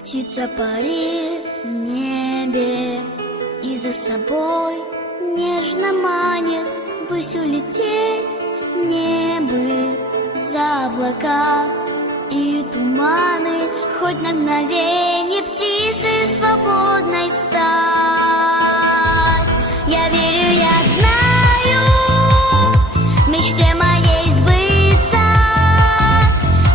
Птица парит в небе и за собой нежно манит ввысь улететь мне бы за облака и туманы, хоть на мгновенье птицей свободной стать. Я верю, я знаю, в мечте моей сбыться,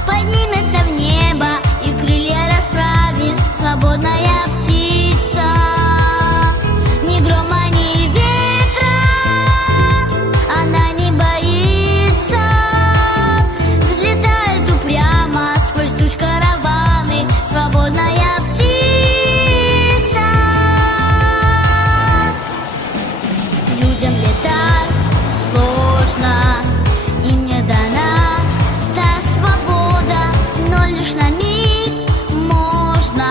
поднимется в небо и крылья расправит свободная птица. Ни грома, ни ветра она не боится, взлетает упрямо сквозь туч караваны, свободная птица. Людям летать сложно, им не дана та свобода, но лишь на миг можно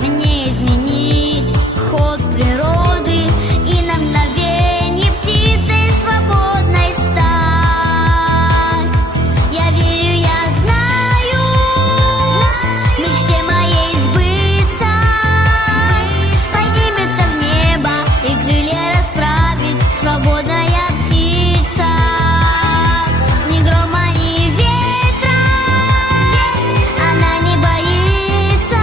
мне изменить ход природы и на мгновенье птицей свободной стать. Я верю, я знаю, в мечте моей сбыться, поднимется в небо и крылья расправит свободная птица. Ни грома, ни ветра она не боится,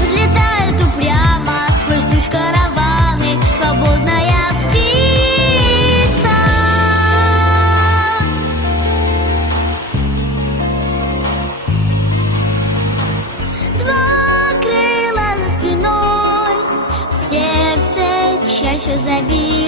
взлетает упрямо сквозь туч караваны, свободная птица. Два крыла за спиной, сердце чаще забито.